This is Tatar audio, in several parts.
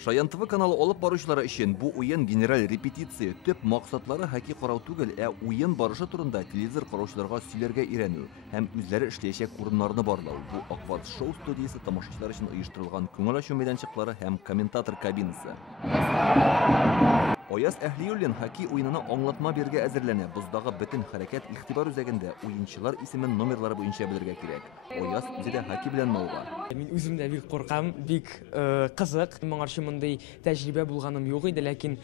Шаян ТВ каналы алып баручылары өчен бу уен генераль репетиция, төп максатлары хоккей карау түгел, уен барышы турында телевизор караучыларга сөйләргә өйрәнү һәм үзләре эшләячәк урыннарны барлау. Бу Акбарс шоу студиясе тамашачылар өчен оештырылган күңел ачу мәйданчыклары һәм комментатор кабинасы. Ояз Әһлиуллин хоккей уенына аңлатма бирергә әзерләнә. Буздагы бөтен хәрәкәт игътибар үзәгендә уенчылар исемен номерлары буенча белергә кирәк. Ояз үзе дә хоккей белән мавыга. Мин үзем дә бик куркам, бик кызык. Моңарчы мондай тәҗрибә булганым юк иде, ләкин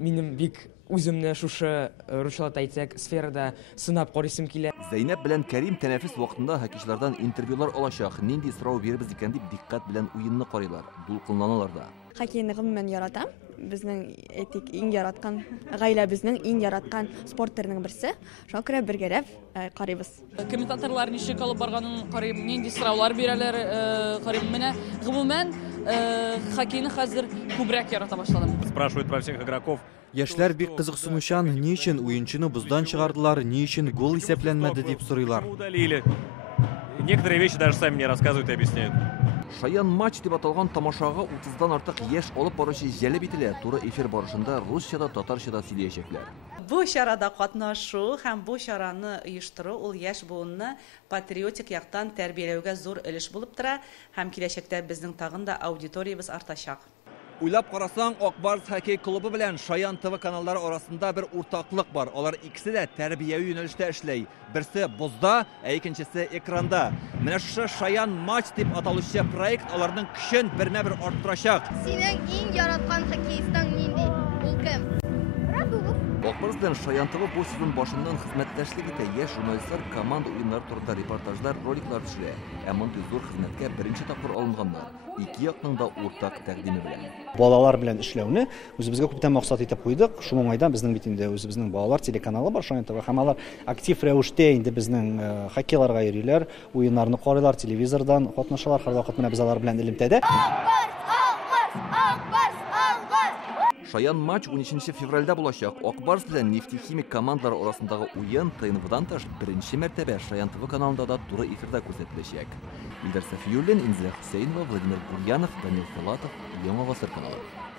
минем бик үземне шушы рушалат әйтсәк сферада сынап карыйсым килә. Зәйнәп белән Кәрим тәнәфес вакытында хоккейчылардан интервьюлар алачак. Нинди сорау бирбез икән дип диккать белән уенны карыйлар. Дулкынланалар да. Хоккейны гомумән яратам. Безнең этик иң яраткан, гаиләбезнең иң яраткан спорт төренең берсе. Шуңа күрә бергәләп карыйбыз. Комментаторлар ничек алып барганын карыйм, нинди сораулар бирәләр, карыйм. Менә гомумән хоккейны хәзер күбрәк ярата башладым. Спрашивают про всех игроков. Яшьләр бик кызыксынучан, ни өчен уенчыны буздан чыгардылар, ни өчен гол исәпләнмәде дип сорыйлар. Некоторые вещи даже сами мне рассказывают и объясняют. Шаян матч дип аталган тамашага 30дан артык яшь алып баручы җәлеп ителә. Туры эфир барышында русчада, татарчада сөйләячәкләр. Бу чарада катнашу һәм бу чараны оештыру ул яшь буынны патриотик яктан тәрбияләүгә зур өлеш булып тора һәм киләчәктә безнең тагын да аудиториябыз артачак. Уйлап карасаң, Акбарс хоккей клубы белән Шаян ТВ каналлары арасында бер уртаклык бар. Алар икесе дә тәрбияви юнәлештә эшләй. Берсе бозда, икенчесе экранда. Менә шушы Шаян матч дип аталучы проект аларның көчен бермә-бер арттырачак. Синең иң яраткан хоккеистың нинди? Ул кем? Акбарс белән Шаян ТВ бу сезон башыннан хезмәттәшлек итә. Яшь журналистлар команда уеннары турында репортажлар, роликлар төшерә. Ә мондый зур хезмәткә беренче тапкыр алынганнар. Ике якның да уртак тәкъдиме белән. Балалар белән эшләүне үзебезгә күптән максат итеп куйдык. Шуның уңайдан безнең бит инде үзебезнең балалар телеканалы бар Шаян ТВ һәм алар актив рәвештә инде безнең хоккейларга йөриләр, уеннарны карыйлар, телевизордан катнашалар, һәрвакыт менә без алар белән элемтәдә. Шаян матч 13 февральдә булачак. Акбарс белән нефтехимик командалары арасындагы уен ТНВ-дан тыш беренче мәртәбә Шаян ТВ каналында да туры эфирда күрсәтеләчәк. Илдар Сафиуллин, Инзилә Хусейнова, Владимир Гурьянов, Данил Филатов, Яңа Гасыр каналы.